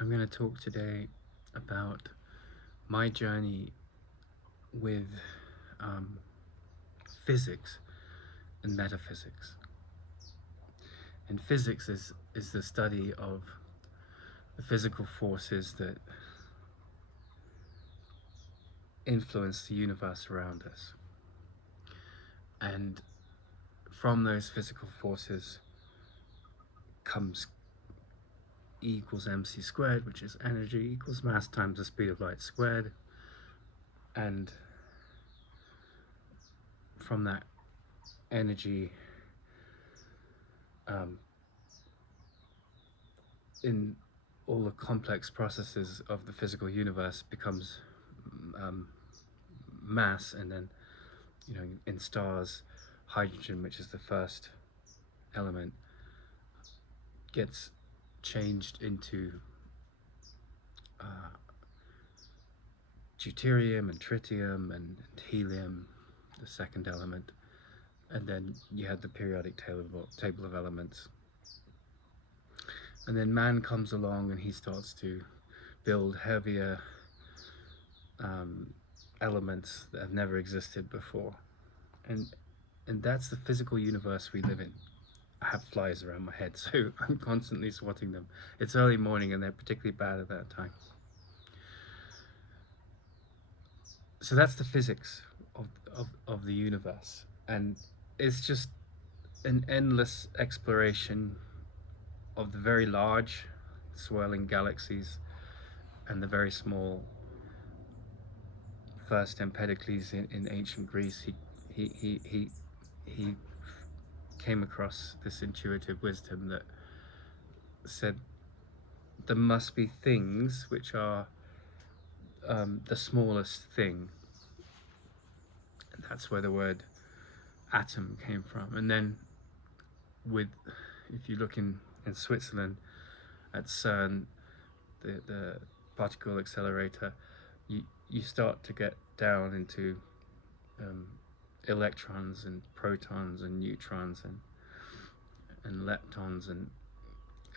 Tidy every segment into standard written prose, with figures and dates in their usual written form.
I'm going to talk today about my journey with um, physics and metaphysics. And physics is the study of the physical forces that influence the universe around us. And from those physical forces comes E equals mc squared, which is energy equals mass times the speed of light squared. And from that energy, um, in all the complex processes of the physical universe becomes um, mass, and then in stars, hydrogen, which is the first element, gets changed into uh, deuterium and tritium and helium, the second element, and then you had the periodic table of elements. And then man comes along and he starts to build heavier um, elements that have never existed before, and that's the physical universe we live in. I have flies around my head, so I'm constantly swatting them. It's early morning and they're particularly bad at that time. So that's the physics of the universe, and it's just an endless exploration of the very large swirling galaxies and the very small. First, Empedocles in ancient Greece, he came across this intuitive wisdom that said there must be things which are the smallest thing, and that's where the word atom came from. And then, with if you look in Switzerland at CERN, the particle accelerator, you start to get down into um, electrons and protons and neutrons and leptons, and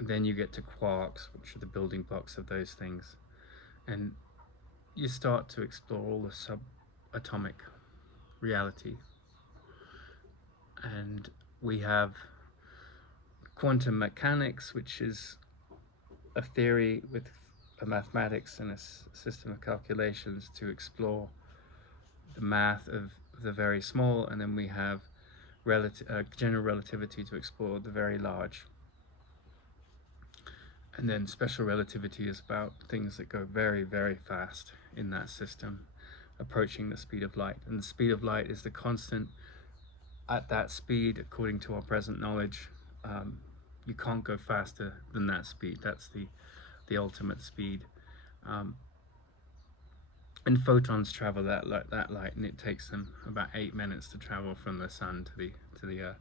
then you get to quarks, which are the building blocks of those things, and you start to explore all the subatomic reality. And we have quantum mechanics, which is a theory with a mathematics and a system of calculations to explore the math of the very small, and then we have general relativity to explore the very large. And then special relativity is about things that go very, very fast in that system, approaching the speed of light. And the speed of light is the constant. At that speed, according to our present knowledge, you can't go faster than that speed. That's the ultimate speed. Um, and photons travel that light, and it takes them about 8 minutes to travel from the sun to the Earth.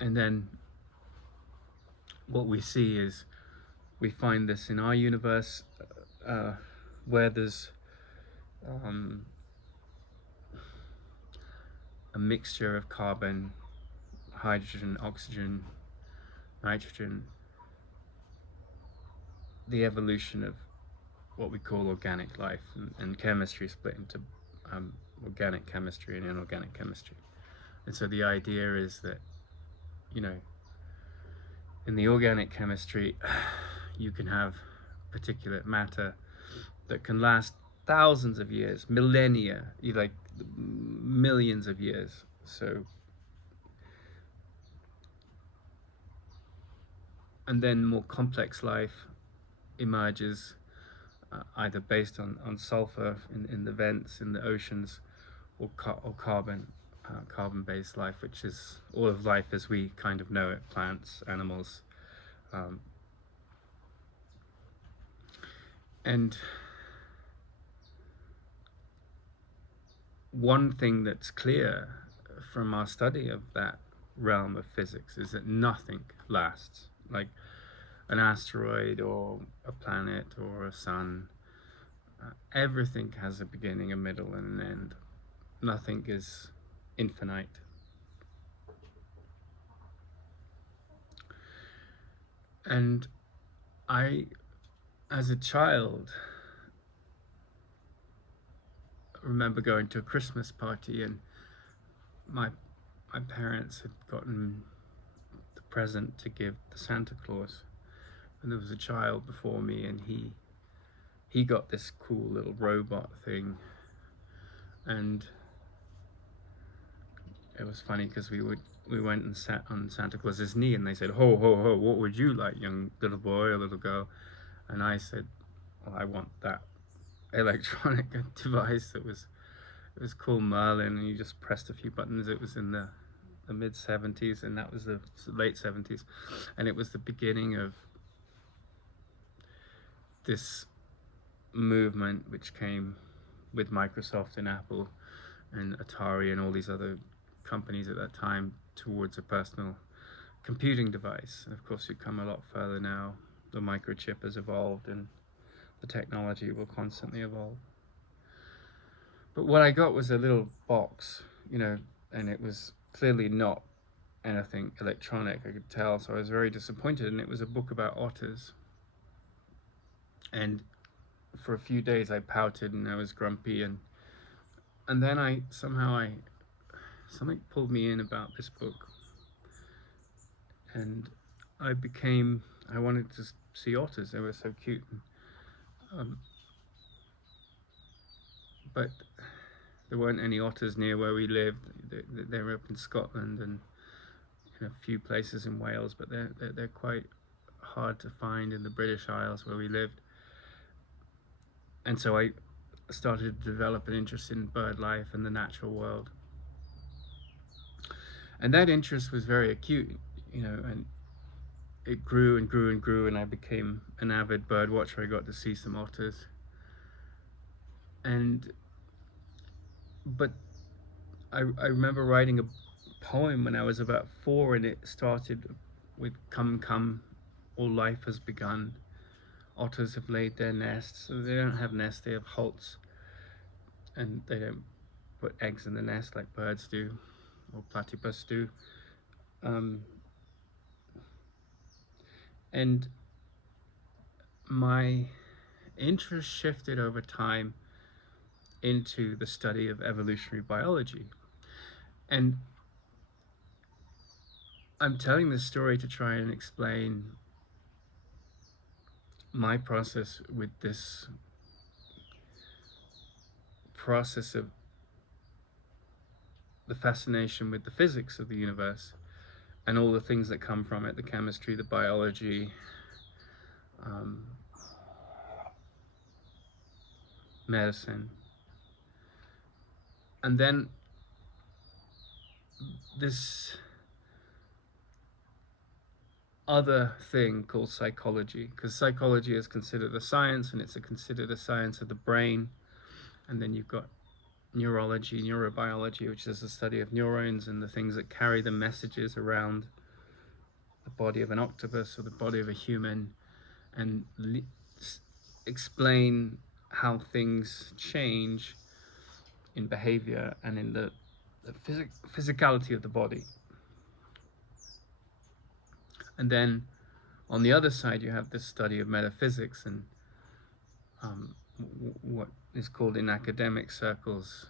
And then what we see is we find this in our universe, where there's um, a mixture of carbon, hydrogen, oxygen, nitrogen, the evolution of what we call organic life, and chemistry split into organic chemistry and inorganic chemistry. And so the idea is that, you know, in the organic chemistry, you can have particulate matter that can last thousands of years, millennia, like millions of years. So, and then more complex life emerges, either based on sulfur in the vents in the oceans, or carbon-based life, which is all of life as we kind of know it: plants, animals, um, and one thing that's clear from our study of that realm of physics is that nothing lasts. Like an asteroid or a planet or a sun, everything has a beginning, a middle, and an end. Nothing is infinite. And I, as a child, remember going to a Christmas party, and my parents had gotten the present to give to Santa Claus, and there was a child before me, and he got this cool little robot thing, and it was funny because we went and sat on Santa Claus's knee, and they said, "Ho ho ho! What would you like, young little boy or little girl?" And I said, "Well, I want that electronic device that was it was called Merlin, and you just pressed a few buttons." It was in the mid 70s, and that was the late 70s, and it was the beginning of this movement which came with Microsoft and Apple and Atari and all these other companies at that time towards a personal computing device. And of course, we've come a lot further now. The microchip has evolved, and the technology will constantly evolve. But what I got was a little box, and it was clearly not anything electronic, I could tell, so I was very disappointed. And it was a book about otters. And for a few days I pouted and I was grumpy, and then something pulled me in about this book, and I wanted to see otters. They were so cute. But there weren't any otters near where we lived. They were up in Scotland and in a few places in Wales, but they're quite hard to find in the British Isles where we lived. And so I started to develop an interest in bird life and the natural world. And that interest was very acute, and it grew and grew and grew, and I became an avid bird watcher. I got to see some otters. But I remember writing a poem when I was about 4, and it started with "Come, come, all life has begun. Otters have laid their nests." So they don't have nests, they have holts, and they don't put eggs in the nest like birds do, or platypus do. And my interest shifted over time into the study of evolutionary biology. And I'm telling this story to try and explain my process with this process of the fascination with the physics of the universe and all the things that come from it, the chemistry, the biology, medicine. And then this other thing called psychology, because psychology is considered a science, and it's considered a science of the brain. And then you've got neurology, neurobiology, which is the study of neurons and the things that carry the messages around the body of an octopus or the body of a human, and explain how things change in behavior and in the physicality of the body. And then on the other side, you have this study of metaphysics and what is called in academic circles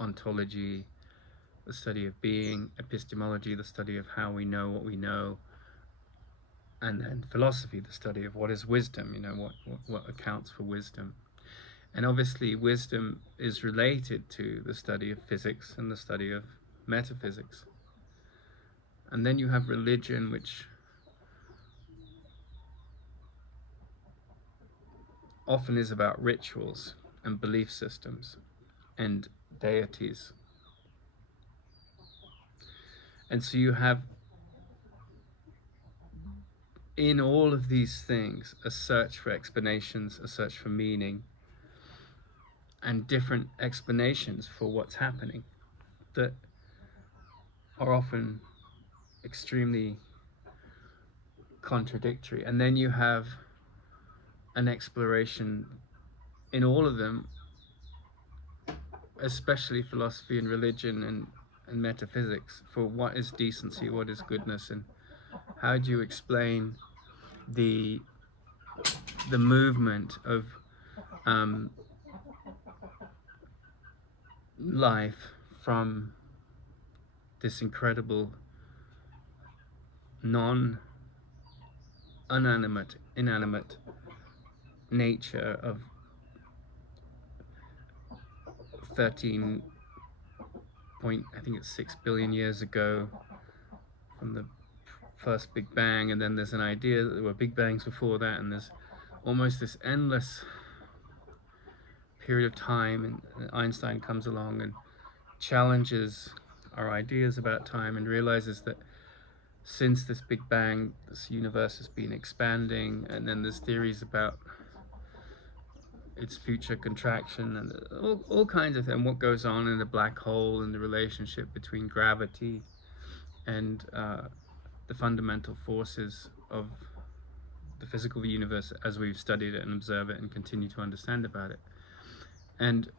ontology, the study of being; epistemology, the study of how we know what we know; and then philosophy, the study of what is wisdom, what accounts for wisdom. And obviously wisdom is related to the study of physics and the study of metaphysics. And then you have religion, which often is about rituals and belief systems and deities. And so you have, in all of these things, a search for explanations, a search for meaning, and different explanations for what's happening that are often extremely contradictory. And then you have an exploration in all of them, especially philosophy and religion and metaphysics, for what is decency, what is goodness, and how do you explain the the movement of life from this incredible inanimate nature of 13 point, I think it's 6 billion years ago, from the first Big Bang, and then there's an idea that there were Big Bangs before that, and there's almost this endless period of time, and Einstein comes along and challenges our ideas about time and realizes that since this Big Bang, this universe has been expanding, and then there's theories about its future contraction and all kinds of things, and what goes on in a black hole and the relationship between gravity and the fundamental forces of the physical universe as we've studied it and observed it and continue to understand about it. And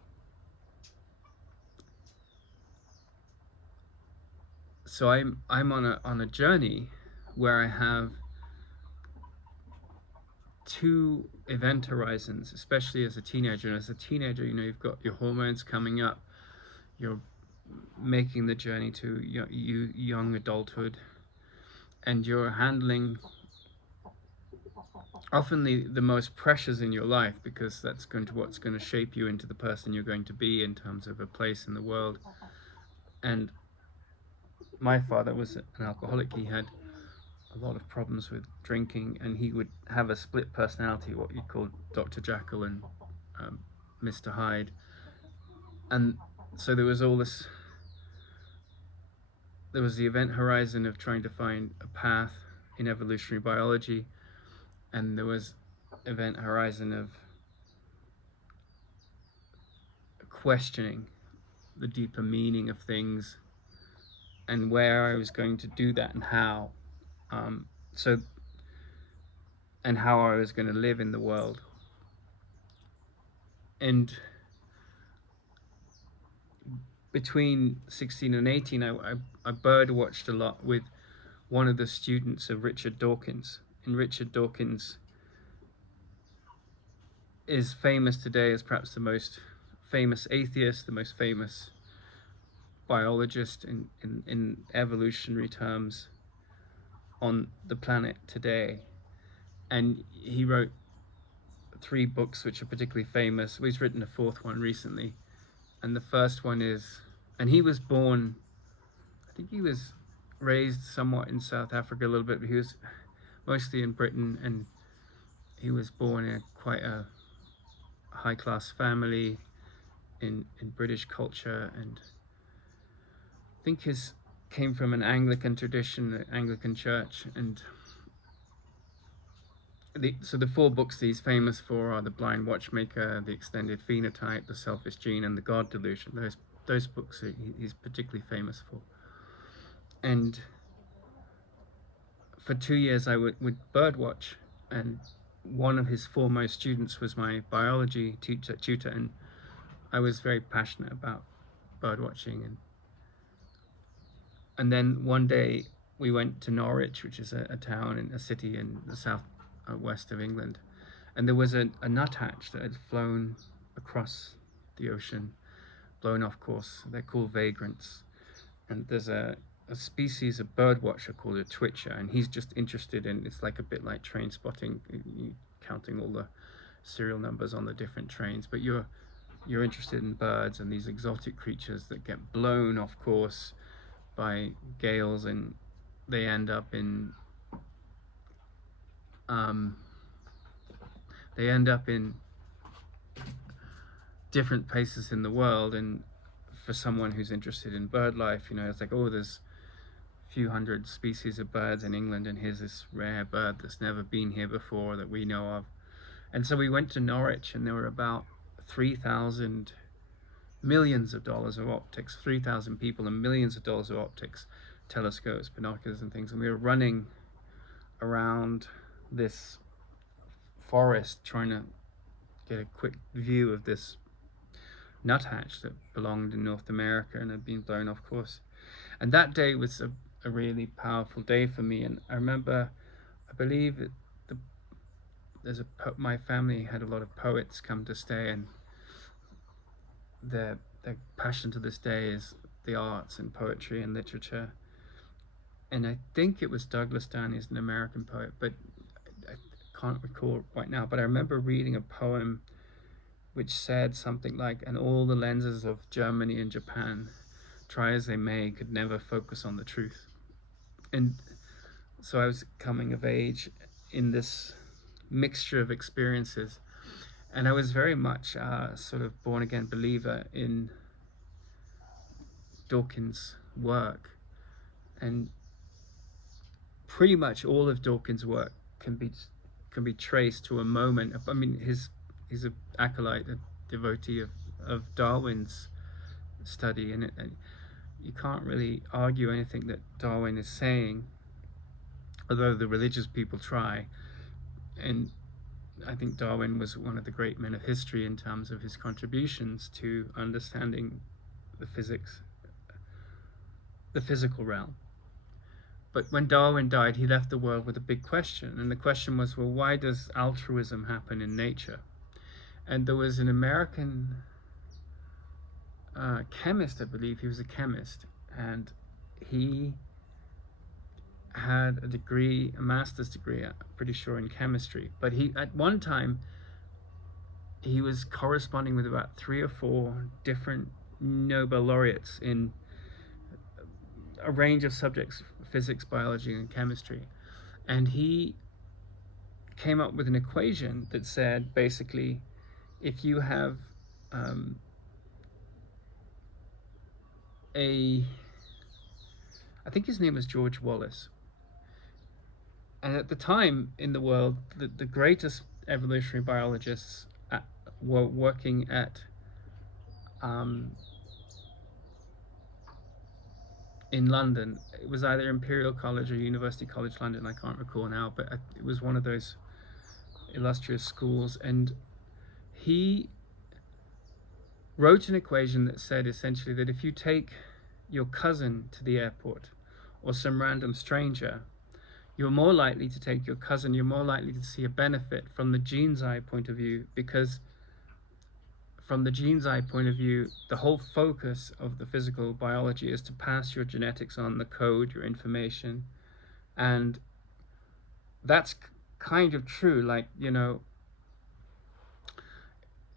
so I'm on a journey where I have two event horizons, especially as a teenager. And as a teenager, you've got your hormones coming up, you're making the journey to young adulthood, and you're handling often the most pressures in your life, because that's what's going to shape you into the person you're going to be in terms of a place in the world. And my father was an alcoholic. He had a lot of problems with drinking, and he would have a split personality, what you call Dr. Jekyll and Mr. Hyde. And so there was the event horizon of trying to find a path in evolutionary biology, and there was event horizon of questioning the deeper meaning of things and where I was going to do that and how. And how I was going to live in the world. And between 16 and 18, I bird watched a lot with one of the students of Richard Dawkins. And Richard Dawkins is famous today as perhaps the most famous atheist, the most famous biologist in evolutionary terms on the planet today. And he wrote 3 books which are particularly famous. He's written a 4th one recently. And the first one is, and he was born, I think he was raised somewhat in South Africa a little bit, but he was mostly in Britain, and he was born in quite a high-class family in British culture, and I think his came from an Anglican tradition, the Anglican Church. And so the 4 books that he's famous for are The Blind Watchmaker, The Extended Phenotype, The Selfish Gene, and The God Delusion. Those books he's particularly famous for. And for 2 years I would birdwatch, and one of his foremost students was my biology tutor, and I was very passionate about birdwatching. And then one day we went to Norwich, which is a town in a city in the south west of England, and there was a nuthatch that had flown across the ocean, blown off course. They're called vagrants, and there's a species of bird watcher called a twitcher, and he's just interested in, it's like a bit like train spotting, counting all the serial numbers on the different trains, but you're interested in birds and these exotic creatures that get blown off course by gales, and they end up in different places in the world. And for someone who's interested in bird life, it's like, oh, there's a few hundred species of birds in England, and here's this rare bird that's never been here before that we know of. And so we went to Norwich, and there were about 3,000 millions of dollars of optics, 3,000 people and millions of dollars of optics, telescopes, binoculars and things. And we were running around this forest trying to get a quick view of this nuthatch that belonged in North America and had been blown off course. And that day was a really powerful day for me. And I remember, I believe my family had a lot of poets come to stay, and their passion to this day is the arts and poetry and literature. And I think it was Douglas Dunn, he's an American poet, but I can't recall right now. But I remember reading a poem which said something like, "And all the lenses of Germany and Japan, try as they may, could never focus on the truth." And so I was coming of age in this mixture of experiences, and I was very much sort of born again believer in Dawkins' work, and pretty much all of Dawkins' work can be traced to a moment. I mean, he's an acolyte, a devotee of Darwin's study, and you can't really argue anything that Darwin is saying, although the religious people try. And I think Darwin was one of the great men of history in terms of his contributions to understanding the physical realm. But when Darwin died, he left the world with a big question. And the question was, well, why does altruism happen in nature? And there was an American chemist, I believe. He was a chemist. And he had a master's degree, I'm pretty sure, in chemistry. But at one time, he was corresponding with about 3 or 4 different Nobel laureates in a range of subjects: physics, biology, and chemistry. And he came up with an equation that said, basically, if you have I think his name was George Wallace. And at the time in the world, the greatest evolutionary biologists were working at in London. It was either Imperial College or University College London, I can't recall now, but it was one of those illustrious schools. And he wrote an equation that said essentially that if you take your cousin to the airport, or some random stranger, you're more likely to take your cousin, you're more likely to see a benefit from the gene's eye point of view, because from the gene's eye point of view, the whole focus of the physical biology is to pass your genetics on, the code, your information. And that's kind of true. Like, you know,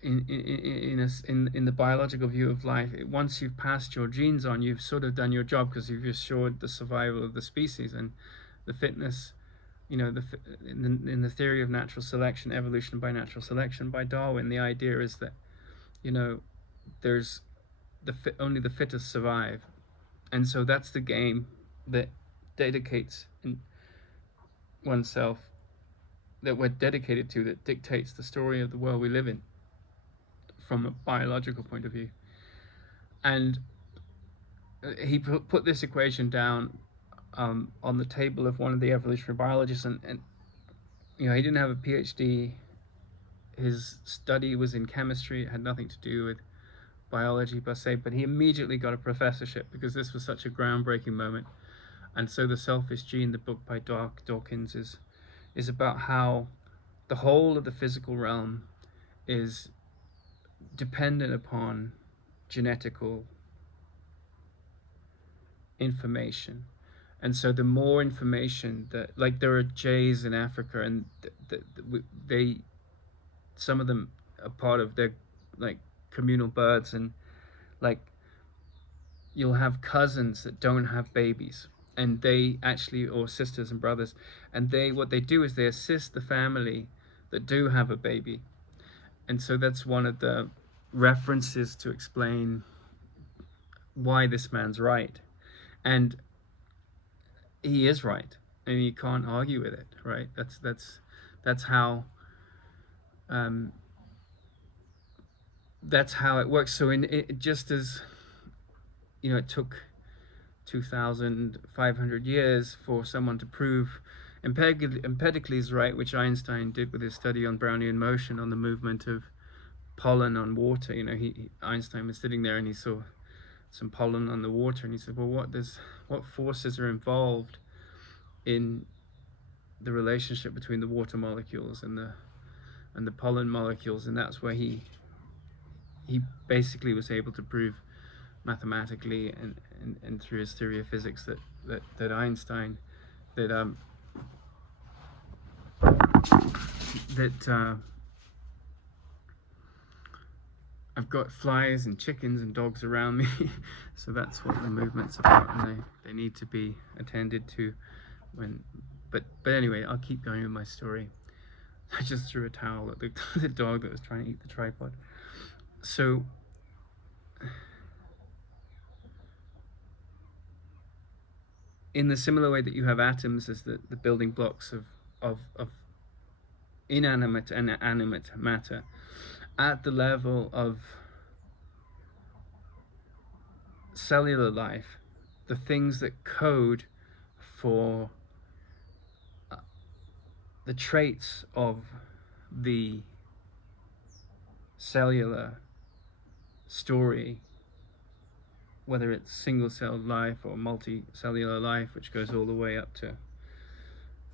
in the biological view of life, once you've passed your genes on, you've sort of done your job, because you've assured the survival of the species. And the fitness, you know, in the theory of natural selection, evolution by natural selection by Darwin, the idea is that, you know, there's only the fittest survive. And so that's the game that dedicates oneself, that we're dedicated to, that dictates the story of the world we live in from a biological point of view. And he put this equation down on the table of one of the evolutionary biologists, and you know, he didn't have a PhD. His study was in chemistry. It had nothing to do with biology per se, but he immediately got a professorship because this was such a groundbreaking moment. And so The Selfish Gene, the book by Dawkins, is about how the whole of the physical realm is dependent upon genetical information. And so the more information that, like, there are jays in Africa, and they some of them are part of their, like, communal birds, and like, you'll have cousins that don't have babies, and they actually, or sisters and brothers, and what they do is they assist the family that do have a baby. And so that's one of the references to explain why this man's right. And he is right, and you can't argue with it, right? That's how that's how it works. So just as, you know, it took 2,500 years for someone to prove Empedocles' right, which Einstein did with his study on Brownian motion, on the movement of pollen on water. You know, Einstein was sitting there and he saw some pollen on the water, and he said, well, what forces are involved in the relationship between the water molecules and the pollen molecules, and that's where he basically was able to prove mathematically and through his theory of physics that Einstein that I've got flies and chickens and dogs around me, so that's what the movement's about, and they need to be attended to. But anyway, I'll keep going with my story. I just threw a towel at the dog that was trying to eat the tripod. So in the similar way that you have atoms as the building blocks of inanimate and animate matter, at the level of cellular life, the things that code for the traits of the cellular story, whether it's single-celled life or multicellular life, which goes all the way up to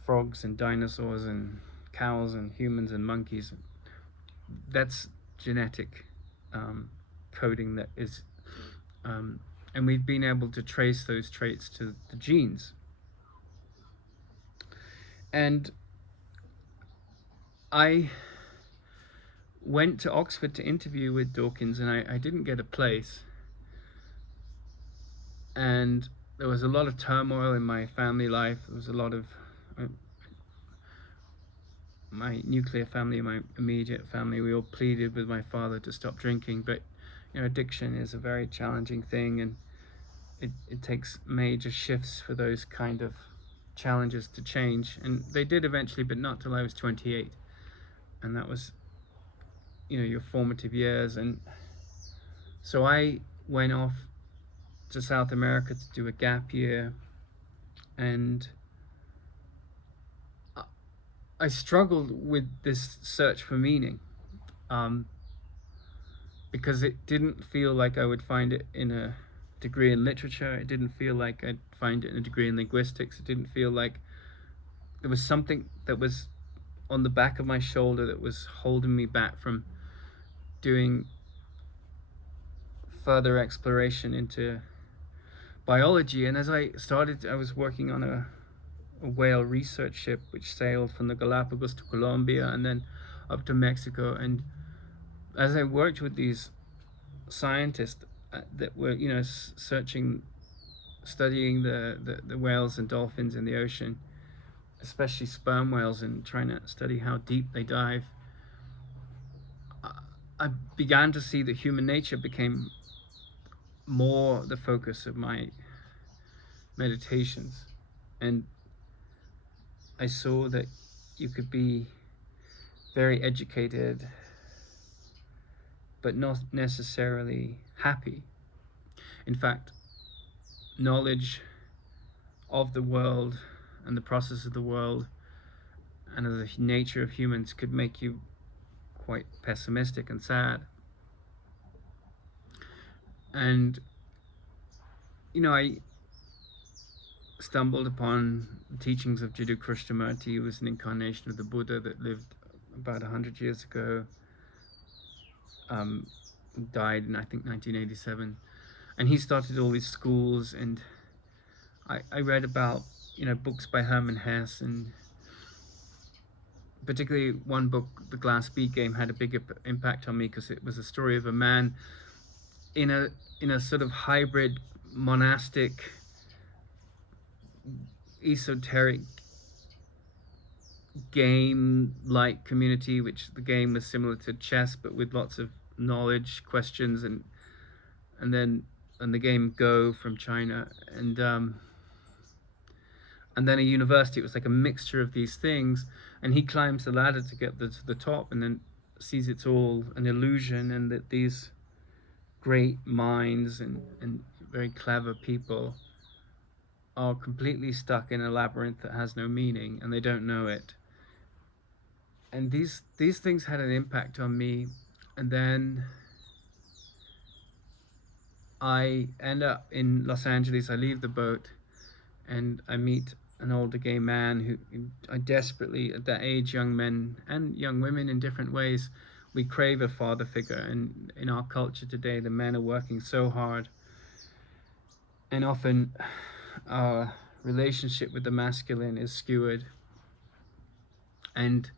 frogs and dinosaurs and cows and humans and monkeys, that's genetic coding that is and we've been able to trace those traits to the genes. And I went to Oxford to interview with Dawkins, and I didn't get a place. And there was a lot of turmoil in my family life. There was a lot of my nuclear family, my immediate family, we all pleaded with my father to stop drinking, but addiction is a very challenging thing, and it takes major shifts for those kind of challenges to change, and they did eventually, but not till I was 28, and that was your formative years. And so I went off to South America to do a gap year, and I struggled with this search for meaning, because it didn't feel like I would find it in a degree in literature. It didn't feel like I'd find it in a degree in linguistics. It didn't feel like there was something that was on the back of my shoulder that was holding me back from doing further exploration into biology. And as I was working on a whale research ship which sailed from the Galapagos to Colombia and then up to Mexico, and as I worked with these scientists that were studying the whales and dolphins in the ocean, especially sperm whales, and trying to study how deep they dive, I began to see that human nature became more the focus of my meditations. And I saw that you could be very educated but not necessarily happy. In fact, knowledge of the world and the process of the world and of the nature of humans could make you quite pessimistic and sad. And I stumbled upon the teachings of Jiddu Krishnamurti, who was an incarnation of the Buddha that lived about 100 years ago, died in I think 1987, and he started all these schools. And I read about books by Hermann Hesse, and particularly one book, The Glass Bead Game, had a big impact on me because it was a story of a man in a sort of hybrid monastic esoteric game-like community, which the game was similar to chess but with lots of knowledge questions, and the game Go from China, and then a university. It was like a mixture of these things, and he climbs the ladder to get to the top, and then sees it's all an illusion, and that these great minds and very clever people are completely stuck in a labyrinth that has no meaning, and they don't know it. And these things had an impact on me. And then I end up in Los Angeles. I leave the boat and I meet an older gay man who I desperately, at that age, young men and young women in different ways, we crave a father figure. And in our culture today, the men are working so hard, and often our relationship with the masculine is skewered. And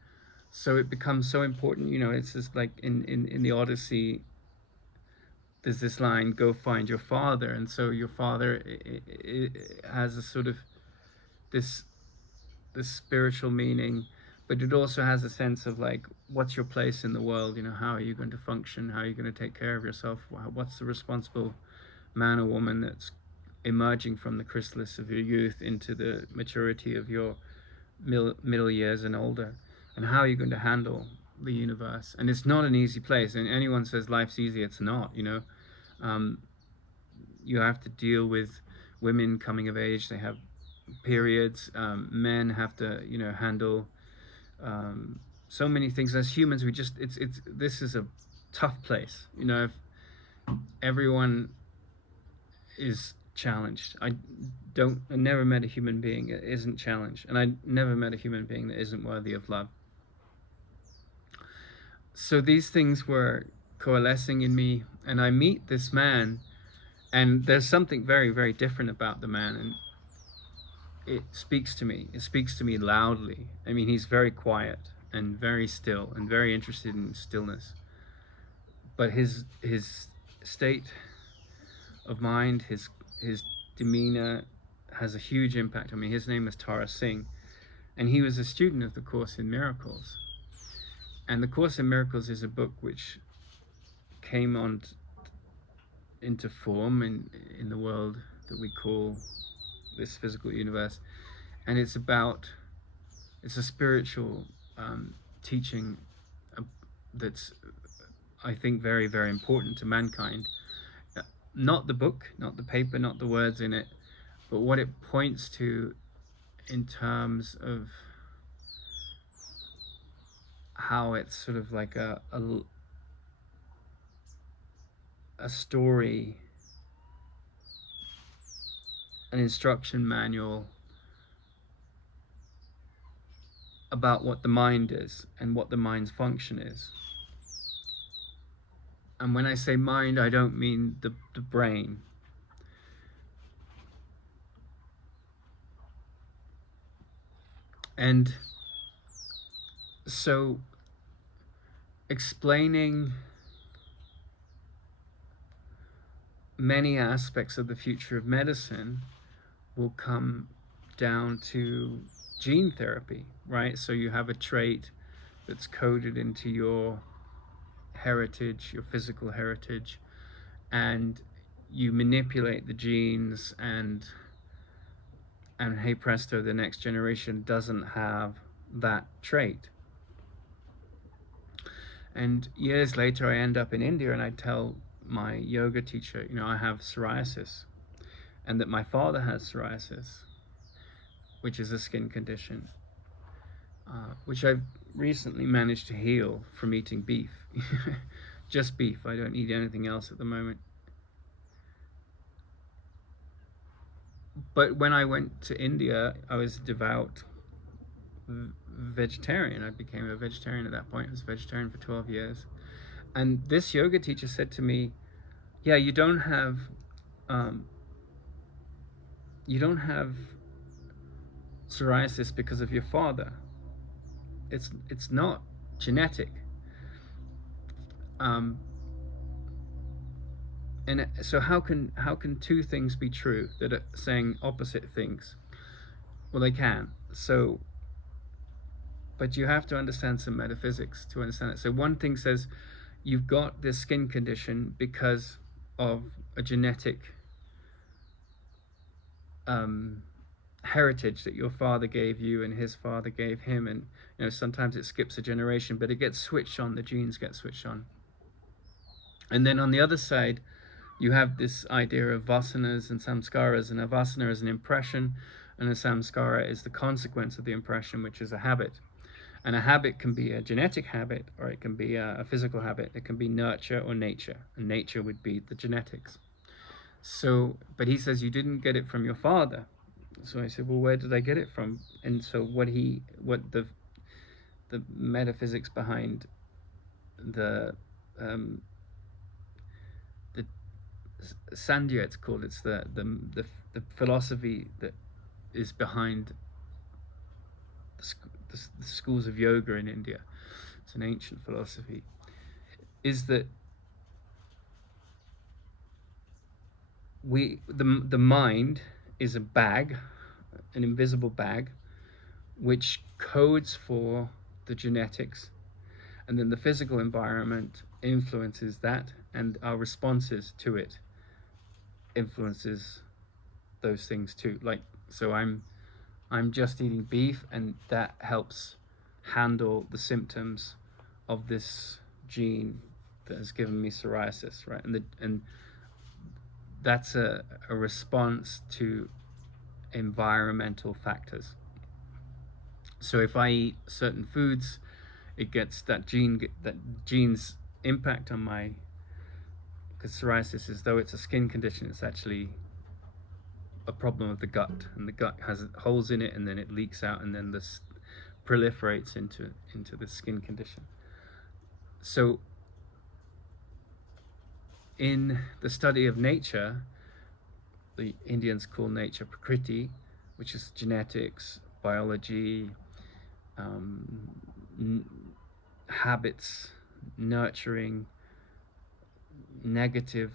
so it becomes so important, it's just like in the Odyssey, there's this line, go find your father. And so your father has a sort of this spiritual meaning, but it also has a sense of like, what's your place in the world? How are you going to function? How are you going to take care of yourself? What's the responsible man or woman that's emerging from the chrysalis of your youth into the maturity of your middle years and older? And how are you going to handle the universe? And it's not an easy place. And anyone says life's easy, it's not. You have to deal with women coming of age. They have periods. Men have to handle so many things. As humans, we just it's this is a tough place. If everyone is challenged. I never met a human being that isn't challenged, and I never met a human being that isn't worthy of love. So these things were coalescing in me, and I meet this man, and there's something very, very different about the man, and it speaks to me. It speaks to me loudly. I mean, he's very quiet and very still and very interested in stillness. But his state of mind, his demeanor has a huge impact on me. His name is Tara Singh, and he was a student of the Course in Miracles. And the Course in Miracles is a book which came on into form in the world that we call this physical universe, and it's a spiritual teaching that's, I think, very, very important to mankind. Not the book, not the paper, not the words in it, but what it points to in terms of how it's sort of like a story, an instruction manual about what the mind is and what the mind's function is. And when I say mind, I don't mean the brain. And so explaining many aspects of the future of medicine will come down to gene therapy, right? So you have a trait that's coded into your heritage, your physical heritage, and you manipulate the genes, and hey presto, the next generation doesn't have that trait. And years later I end up in India, and I tell my yoga teacher, I have psoriasis, and that my father has psoriasis, which is a skin condition, which I've recently managed to heal from eating beef. Just beef. I don't eat anything else at the moment. But when I went to India, I was devout vegetarian. I became a vegetarian at that point. I was a vegetarian for 12 years. And this yoga teacher said to me, yeah, you don't have psoriasis because of your father. It's not genetic. And so how can two things be true that are saying opposite things? Well, they can. So, but you have to understand some metaphysics to understand it. So one thing says you've got this skin condition because of a genetic heritage that your father gave you and his father gave him, and sometimes it skips a generation, but it gets switched on. The genes get switched on. And then on the other side, you have this idea of vasanas and samskaras, and a vasana is an impression, and a samskara is the consequence of the impression, which is a habit. And a habit can be a genetic habit, or it can be a physical habit. It can be nurture or nature, and nature would be the genetics. So, but he says you didn't get it from your father. So I said, well, where did I get it from? And so what the metaphysics behind the um, the Sandhya, it's called. It's the philosophy that is behind the schools of yoga in India. It's an ancient philosophy. Is that the mind is a bag, an invisible bag, which codes for the genetics, and then the physical environment influences that, and our responses to it influences those things too. Like, so I'm just eating beef, and that helps handle the symptoms of this gene that has given me psoriasis, right? And that's a response to environmental factors. So if I eat certain foods, it gets that gene's impact on my, because psoriasis is, though it's a skin condition, it's actually a problem of the gut, and the gut has holes in it, and then it leaks out, and then this proliferates into the skin condition. So in the study of nature, the Indians call nature Prakriti, which is genetics, biology, habits, nurturing, negative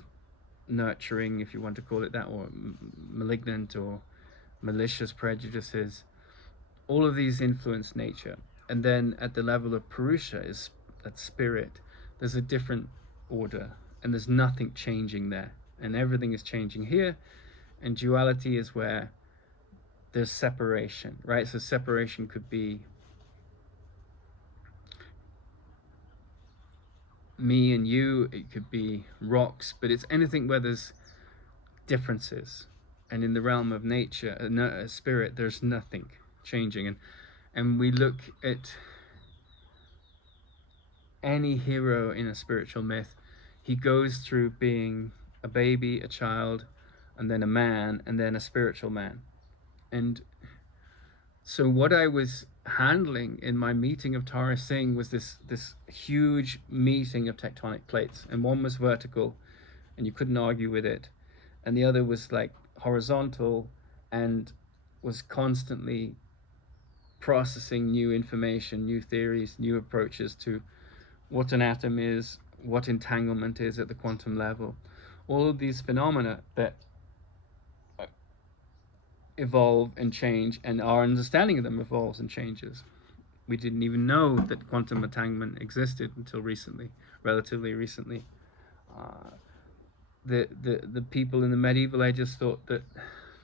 nurturing, if you want to call it that, or malignant or malicious prejudices. All of these influence nature. And then at the level of Purusha, is that spirit, there's a different order, and there's nothing changing there, and everything is changing here. And duality is where there's separation, right? So separation could be me and you, it could be rocks, but it's anything where there's differences. And in the realm of nature, a spirit, there's nothing changing. And we look at any hero in a spiritual myth, he goes through being a baby, a child, and then a man, and then a spiritual man. And so what I was handling in my meeting of Tara Singh was this huge meeting of tectonic plates, and one was vertical, and you couldn't argue with it, and the other was like horizontal, and was constantly processing new information, new theories, new approaches to what an atom is, what entanglement is at the quantum level. All of these phenomena that evolve and change, and our understanding of them evolves and changes. We didn't even know that quantum entanglement existed until recently, relatively recently. The people in the medieval ages thought that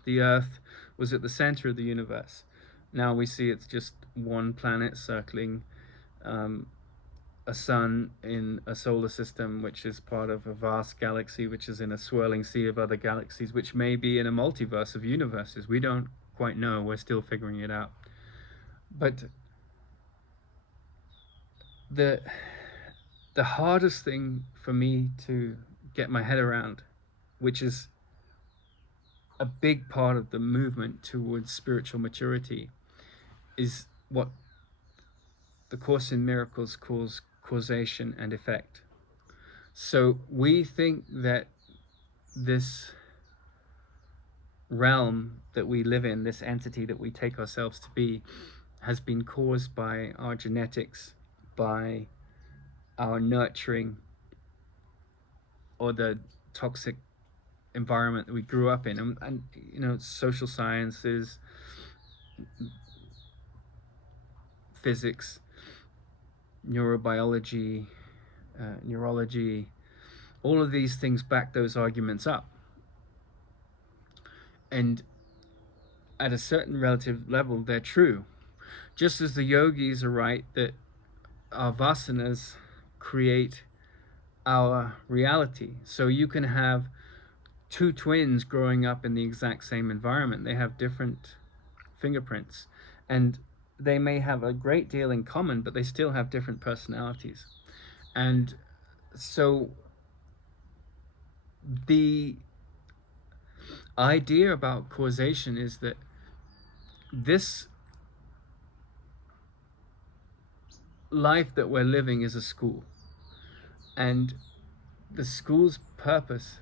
the Earth was at the center of the universe. Now we see it's just one planet circling a sun in a solar system, which is part of a vast galaxy, which is in a swirling sea of other galaxies, which may be in a multiverse of universes. We don't quite know. We're still figuring it out. But the hardest thing for me to get my head around, which is a big part of the movement towards spiritual maturity, is what the Course in Miracles calls causation and effect. So we think that this realm that we live in, this entity that we take ourselves to be, has been caused by our genetics, by our nurturing, or the toxic environment that we grew up in. And you know, social sciences, physics, neurobiology, neurology, all of these things back those arguments up. And at a certain relative level, they're true. Just as the yogis are right that our vasanas create our reality. So you can have two twins growing up in the exact same environment. They have different fingerprints, and they may have a great deal in common, but they still have different personalities. And so the idea about causation is that this life that we're living is a school, and the school's purpose